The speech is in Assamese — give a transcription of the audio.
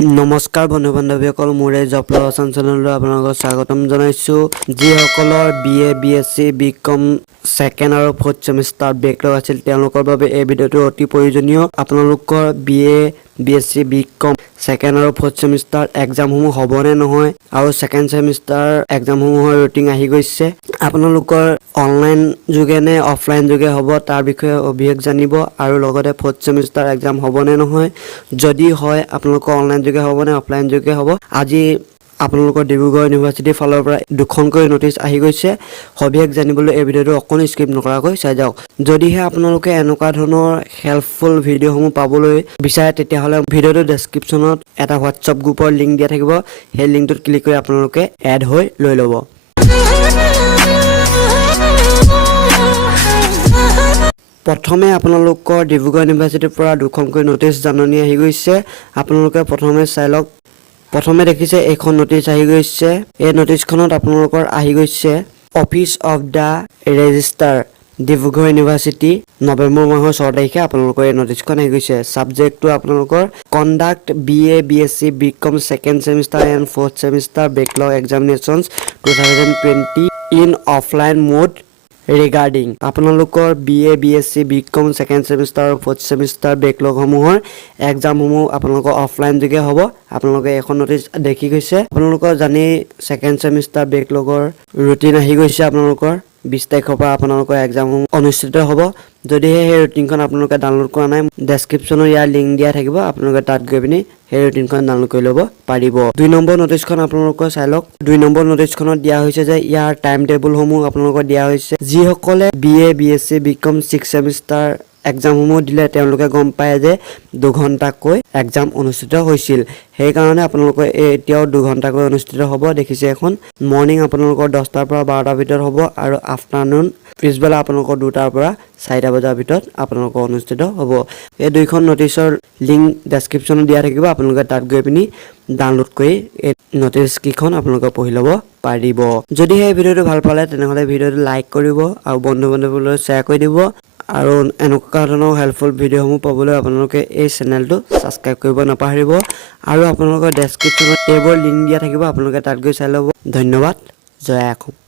নমস্কাৰ বন্ধু বান্ধৱীসকল মোৰ এই জব লছন চেনেললৈ আপোনালোকক স্বাগতম জনাইছো যিসকলৰ বিএ বিএসসি বিকম সেকেন্ড আৰু ফৰ্থ সেমিষ্টাৰ বেকলগ আছিল তেওঁলোকৰ বাবে এই ভিডিঅটো অতি প্ৰয়োজনীয় আপোনালোকৰ বিএ বিএসসি বিকম সেকেন্ড আৰু ফৰ্থ সেমিষ্টাৰ এক্সামসমূহ হ'বনে নহয় আৰু সেকেন্ড সেমিষ্টাৰ এক্সামসমূহৰ ৰুটিন আহি গৈছে আপোনালোকৰ অনলাইন যোগে নে অফলাইন যোগে হ'ব তাৰ বিষয়ে অভিযোগ জানিব আৰু লগতে ফৰ্থ সেমিষ্টাৰ এক্সাম হ'বনে নহয় যদি হয় আপোনালোকৰ অনলাইন যোগে হ'ব নে অফলাইন যোগে হ'ব আজি আপোনালোকৰ ডিব্ৰুগড় ইউনিভাৰ্চিটিৰ ফালৰ পৰা দুখনকৈ নোটিছ আহি গৈছে অভিযোগ জানিবলৈ এই ভিডিঅটো অকণো স্কিপ নকৰাকৈ চাই যাওক যদিহে আপোনালোকে এনেকুৱা ধৰণৰ হেল্পফুল ভিডিঅ'সমূহ পাবলৈ বিচাৰে তেতিয়াহ'লে ভিডিঅ'টোৰ ডেছক্ৰিপশ্যনত এটা হোৱাটছআপ গ্ৰুপৰ লিংক দিয়া থাকিব সেই লিংকটোত ক্লিক কৰি আপোনালোকে এড হৈ লৈ ল'ব প্ৰথমে আপোনালোকৰ ডিব্ৰুগড় ইউনিভাৰ্চিটিৰ পৰা দুখনকৈ নোটিছ জাননী আহি গৈছে আপোনালোকে প্ৰথমে চাই লওক প্ৰথমে দেখিছে এইখন নোটিছ আহি গৈছে এই নোটিছখনত আপোনালোকৰ আহি গৈছে office of the registrar Dibrugarh university November মাহৰ 6 তাৰিখে আপোনালোকৰ এই নোটিছখন আহি গৈছে সাবজেক্টটো আপোনালোকৰ conduct BA BSc BCom second semester and fourth semester backlog examinations 2020 in offline mode regarding আপোনালোকৰ BA BSc BCom second semester আৰু ফৰ্থ সেমিষ্টাৰ বেকলগসমূহৰ এক্সামসমূহ আপোনালোকৰ অফলাইন যোগে হ'ব আপোনালোকে এখন নোটিছ দেখি গৈছে আপোনালোকৰ জানি সেকেন্ড সেমিষ্টাৰ বেকলগৰ ৰুটিন আহি গৈছে আপোনালোকৰ 20 তাৰিখৰ পৰা আপোনালোকৰ এক্সাম অনুষ্ঠিত হ'ব যদিহে সেই ৰুটিনখন আপোনালোকে ডাউনলোড কৰা নাই ডেছক্ৰিপশ্যনত ইয়াৰ লিংক দিয়া থাকিব আপোনালোকে তাত গৈ পিনি সেই ৰুটিনখন ডাউনলোড কৰি ল'ব পাৰিব 2 নম্বৰ নোটিছখন আপোনালোকে চাই লওক 2 নম্বৰ নোটিছখনত দিয়া হৈছে যে ইয়াৰ টাইম টেবুলসমূহ আপোনালোকক দিয়া হৈছে যিসকলে বিএ বিএসসি বিকম 6 সেমিষ্টাৰ এক্সামসমূহ দিলে তেওঁলোকে গম পায় যে 2 ঘণ্টাকৈ এক্সাম অনুষ্ঠিত হৈছিল সেই কাৰণে আপোনালোকে এতিয়াও 2 ঘণ্টাকৈ অনুষ্ঠিত হ'ব দেখিছে এখন মৰ্নিং আপোনালোকৰ 10টাৰ পৰা 12টাৰ ভিতৰত হ'ব আৰু আফটাৰনুন পিছবেলা আপোনালোকৰ 2টাৰ পৰা 4টা বজাৰ ভিতৰত আপোনালোকৰ অনুষ্ঠিত হ'ব এই দুইখন নোটিছৰ লিংক ডেছক্ৰিপশ্যনত দিয়া থাকিব আপোনালোকে তাত গৈ পিনি ডাউনলোড কৰি এই নোটিছ কিখন আপোনালোকে পঢ়ি ল'ব পাৰিব যদি এই ভিডিঅ'টো ভাল পালে তেনেহ'লে ভিডিঅ'টো লাইক কৰিব আৰু বন্ধু বান্ধৱীলৈ শ্বেয়াৰ কৰি দিব আৰু এনেকুৱা ধৰণৰ হেল্পফুল ভিডিঅ'সমূহ পাবলৈ আপোনালোকে এই চেনেলটো সাবস্ক্ৰাইব কৰিব নাপাহৰিব আৰু আপোনালোকৰ ডেছক্ৰিপশ্যনত এইবোৰ লিংক দিয়া থাকিব আপোনালোকে তাত গৈ চাই ল'ব ধন্যবাদ জয় অসম